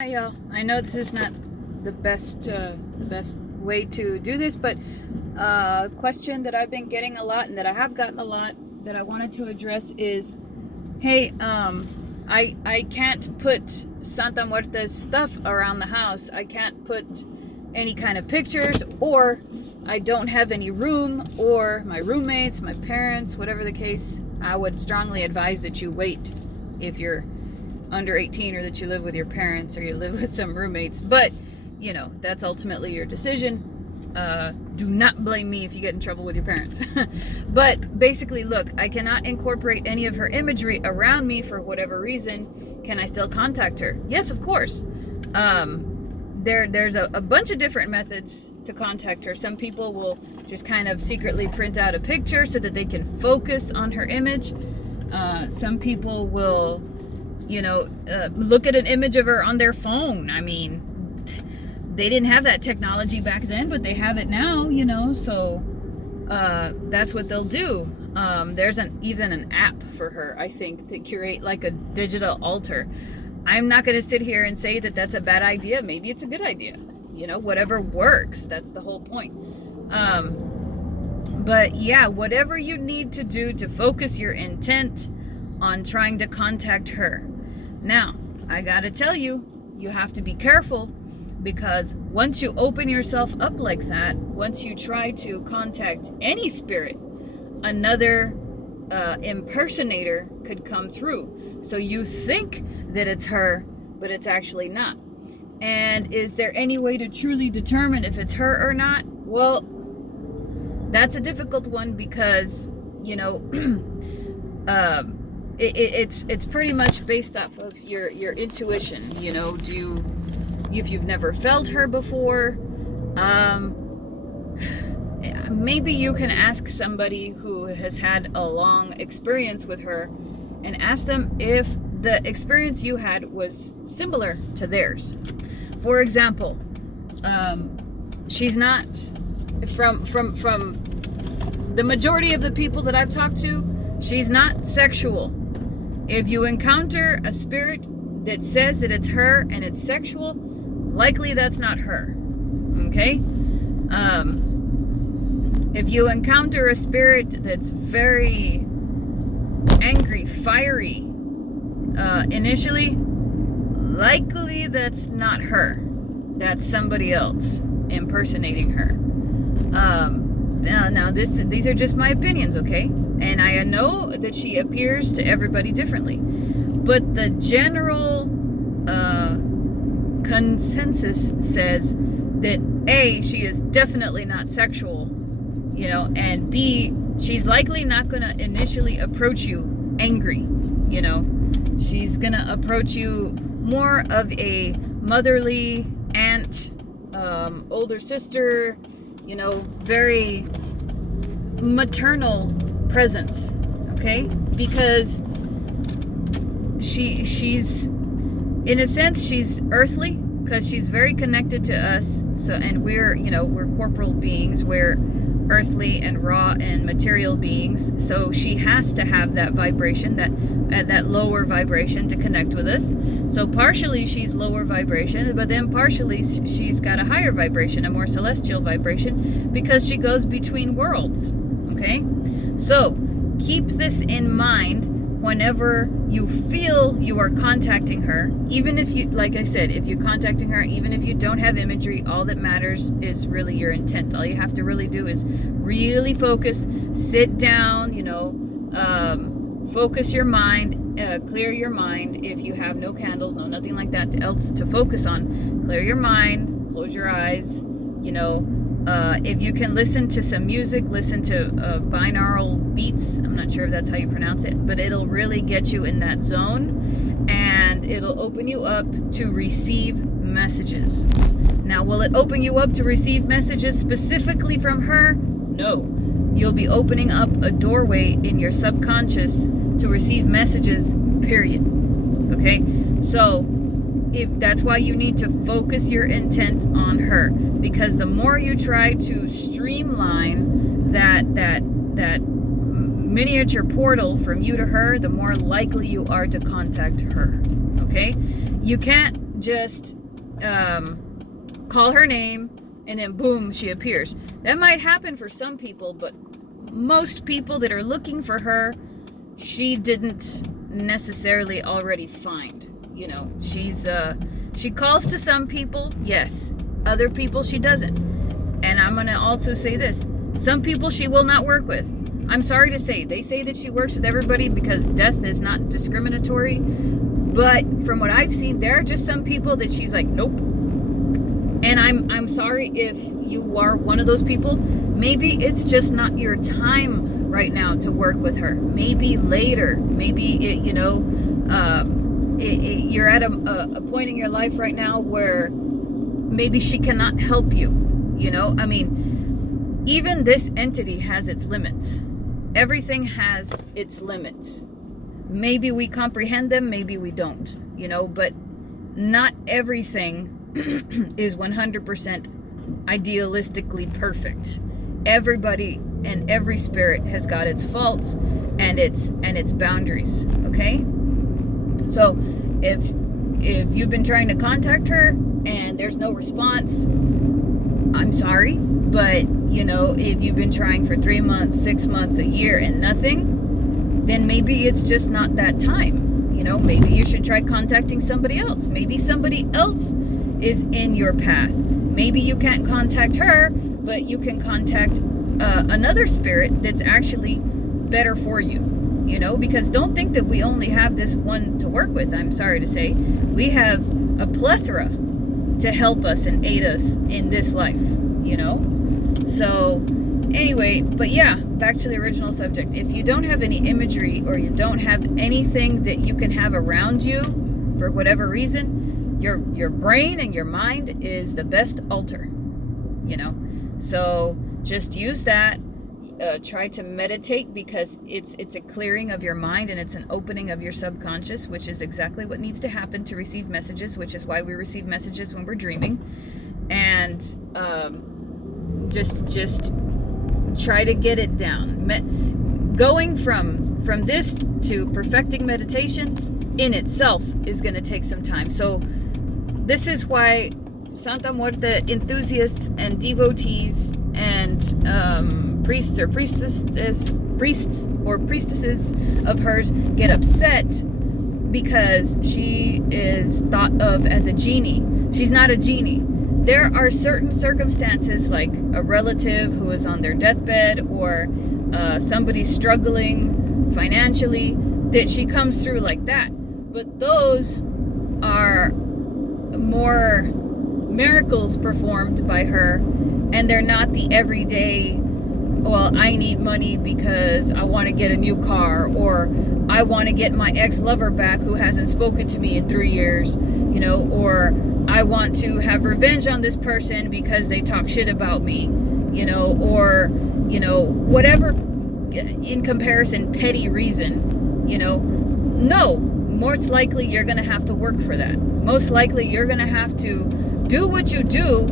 Hi y'all. I know this is not the best way to do this, but a question that I've been getting a lot and that I have gotten a lot that I wanted to address is, hey, I can't put Santa Muerte's stuff around the house. I can't put any kind of pictures, or I don't have any room, or my roommates, my parents, whatever the case. I would strongly advise that you wait if you're under 18, or that you live with your parents, or you live with some roommates. But that's ultimately your decision. Do not blame me if you get in trouble with your parents. But basically, look, I cannot incorporate any of her imagery around me for whatever reason. Can I still contact her? Yes, of course. There's a bunch of different methods to contact her. Some people will just kind of secretly print out a picture so that they can focus on her image. Some people will look at an image of her on their phone. I mean, they didn't have that technology back then, but they have it now, so that's what they'll do. There's even an app for her, I think, to curate like a digital altar. I'm not going to sit here and say that that's a bad idea. Maybe it's a good idea. Whatever works. That's the whole point. But yeah, whatever you need to do to focus your intent on trying to contact her. Now, I gotta tell you, you have to be careful, because once you open yourself up like that, once you try to contact any spirit, another impersonator could come through. So you think that it's her, but it's actually not. And is there any way to truly determine if it's her or not? Well, that's a difficult one, because it's pretty much based off of your intuition. If you've never felt her before, maybe you can ask somebody who has had a long experience with her and ask them if the experience you had was similar to theirs. For example, she's not, from the majority of the people that I've talked to, she's not sexual. If you encounter a spirit that says that it's her and it's sexual, likely that's not her. Okay? If you encounter a spirit that's very angry, fiery, initially, likely that's not her. That's somebody else impersonating her. Now these are just my opinions, okay? And I know that she appears to everybody differently. But the general consensus says that A, she is definitely not sexual, and B, she's likely not going to initially approach you angry, She's going to approach you more of a motherly aunt, older sister, very maternal presence, okay? Because she's in a sense, she's earthly, because she's very connected to us. So, and we're corporal beings, we're earthly and raw and material beings. So she has to have that vibration, that lower vibration to connect with us. So partially she's lower vibration, but then partially she's got a higher vibration, a more celestial vibration, because she goes between worlds. Okay? So keep this in mind whenever you feel you are contacting her. Even if you, like I said, if you're contacting her, even if you don't have imagery, all that matters is really your intent. All you have to really do is really focus, sit down, focus your mind, clear your mind. If you have no candles, nothing like that else to focus on, clear your mind, close your eyes, if you can listen to some music, listen to binaural beats. I'm not sure if that's how you pronounce it, but it'll really get you in that zone, and it'll open you up to receive messages. Now, will it open you up to receive messages specifically from her? No. You'll be opening up a doorway in your subconscious to receive messages, period. Okay? So, if that's why you need to focus your intent on her, because the more you try to streamline that miniature portal from you to her, the more likely you are to contact her. Okay? You can't just call her name and then boom, she appears. That might happen for some people, but most people that are looking for her, she didn't necessarily already find. You know, she calls to some people, yes. Other people she doesn't. And I'm gonna also say this: some people she will not work with. I'm sorry to say, they say that she works with everybody because death is not discriminatory. But from what I've seen, there are just some people that she's like, nope. And I'm sorry if you are one of those people. Maybe it's just not your time right now to work with her. Maybe later. Maybe you're at a point in your life right now where maybe she cannot help you. You know, I mean, even this entity has its limits. Everything has its limits. Maybe we comprehend them, maybe we don't, you know, but not everything is 100% idealistically perfect. Everybody and every spirit has got its faults and its boundaries, okay? So if you've been trying to contact her and there's no response, I'm sorry, but you know, if you've been trying for 3 months, 6 months, a year and nothing, then maybe it's just not that time. You know, maybe you should try contacting somebody else. Maybe somebody else is in your path. Maybe you can't contact her, but you can contact another spirit that's actually better for you. You know, because don't think that we only have this one to work with. I'm sorry to say, we have a plethora to help us and aid us in this life, you know? So anyway, but yeah, back to the original subject. If you don't have any imagery or you don't have anything that you can have around you for whatever reason, your brain and your mind is the best altar, you know? So just use that. Try to meditate, because it's a clearing of your mind and it's an opening of your subconscious, which is exactly what needs to happen to receive messages, which is why we receive messages when we're dreaming. And just try to get it down. Going from this to perfecting meditation in itself is going to take some time. So this is why Santa Muerte enthusiasts and devotees and priests or priestesses of hers get upset, because she is thought of as a genie. She's not a genie. There are certain circumstances, like a relative who is on their deathbed, or somebody struggling financially, that she comes through like that. But those are more miracles performed by her, and they're not the everyday, well, I need money because I want to get a new car, or I want to get my ex-lover back who hasn't spoken to me in 3 years, you know, or I want to have revenge on this person because they talk shit about me, you know, or, you know, whatever in comparison petty reason, you know. No, most likely you're going to have to work for that. Most likely you're going to have to do what you do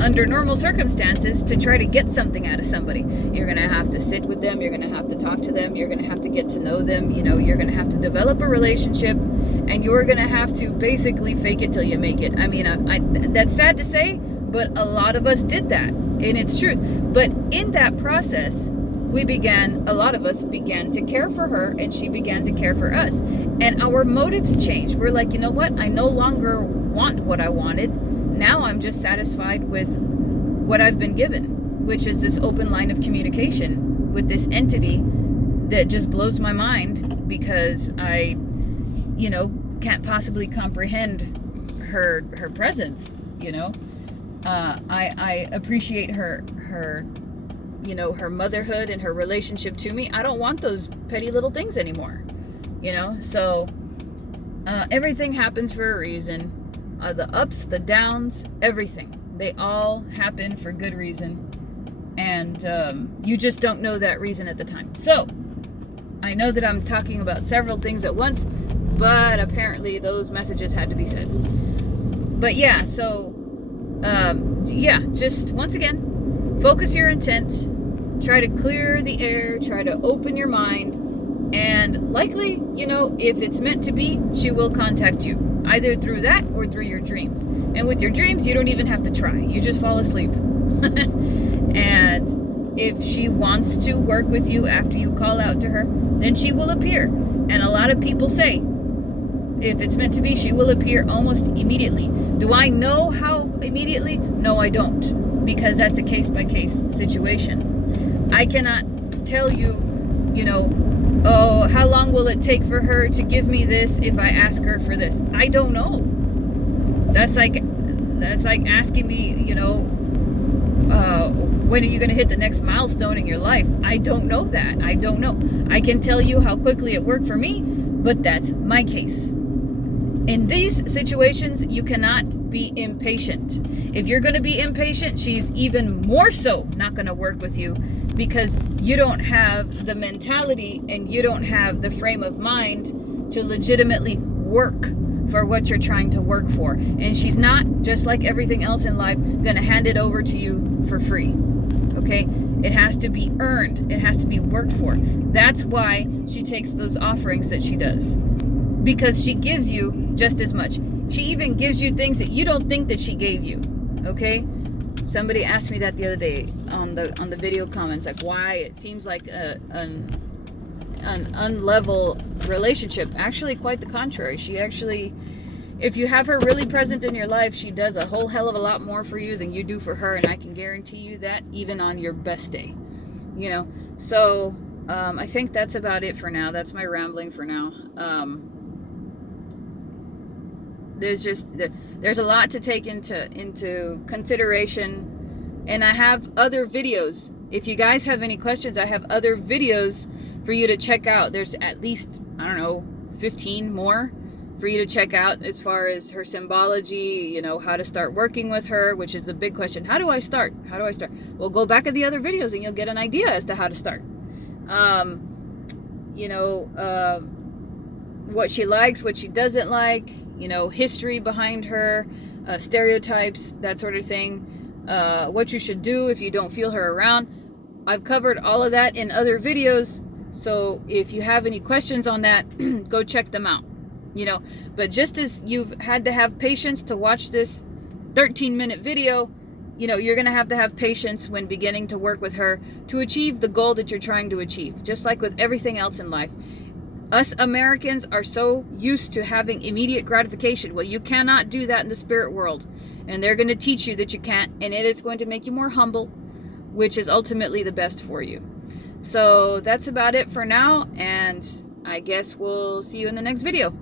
under normal circumstances to try to get something out of somebody. You're going to have to sit with them. You're going to have to talk to them. You're going to have to get to know them. You know, you're going to have to develop a relationship, and you're going to have to basically fake it till you make it. I mean, I that's sad to say, but a lot of us did that, and it's truth. But in that process, a lot of us began to care for her, and she began to care for us. And our motives changed. We're like, you know what? I no longer want what I wanted. Now I'm just satisfied with what I've been given, which is this open line of communication with this entity that just blows my mind, because I, you know, can't possibly comprehend her presence, you know. I appreciate her, you know, her motherhood and her relationship to me. I don't want those petty little things anymore, you know. So everything happens for a reason. The ups, the downs, everything. They all happen for good reason. And you just don't know that reason at the time. So, I know that I'm talking about several things at once, but apparently those messages had to be said. But yeah, so, just once again, focus your intent. Try to clear the air. Try to open your mind. And likely, you know, if it's meant to be, she will contact you. either through that or through your dreams. And with your dreams, you don't even have to try. You just fall asleep. And if she wants to work with you after you call out to her, then she will appear. And a lot of people say, if it's meant to be, she will appear almost immediately. Do I know how immediately? No, I don't, because that's a case-by-case situation. I cannot tell you, oh, how long will it take for her to give me this if I ask her for this? I don't know. That's like asking me, when are you going to hit the next milestone in your life? I don't know that. I don't know. I can tell you how quickly it worked for me, but that's my case. In these situations, you cannot be impatient. If you're going to be impatient, she's even more so not going to work with you, because you don't have the mentality and you don't have the frame of mind to legitimately work for what you're trying to work for. And she's not, just like everything else in life, going to hand it over to you for free. Okay? It has to be earned. It has to be worked for. That's why she takes those offerings that she does. Because she gives you just as much. She even gives you things that you don't think that she gave you. Okay? Somebody asked me that the other day on the video comments, like why it seems like an unlevel relationship. Actually, quite the contrary. She actually, if you have her really present in your life, she does a whole hell of a lot more for you than you do for her, and I can guarantee you that even on your best day. So I think that's about it for now. That's my rambling for now. There's a lot to take into consideration, and I have other videos. If you guys have any questions, I have other videos for you to check out. There's at least, 15 more for you to check out as far as her symbology, how to start working with her, which is the big question. How do I start? Well, go back at the other videos and you'll get an idea as to how to start. What she likes, what she doesn't like, history behind her, stereotypes, that sort of thing, what you should do if you don't feel her around. I've covered all of that in other videos, so if you have any questions on that, go check them out. But just as you've had to have patience to watch this 13-minute video, you're going to have patience when beginning to work with her to achieve the goal that you're trying to achieve, just like with everything else in life. Us Americans are so used to having immediate gratification. Well, you cannot do that in the spirit world. And they're going to teach you that you can't. And it is going to make you more humble, which is ultimately the best for you. So that's about it for now. And I guess we'll see you in the next video.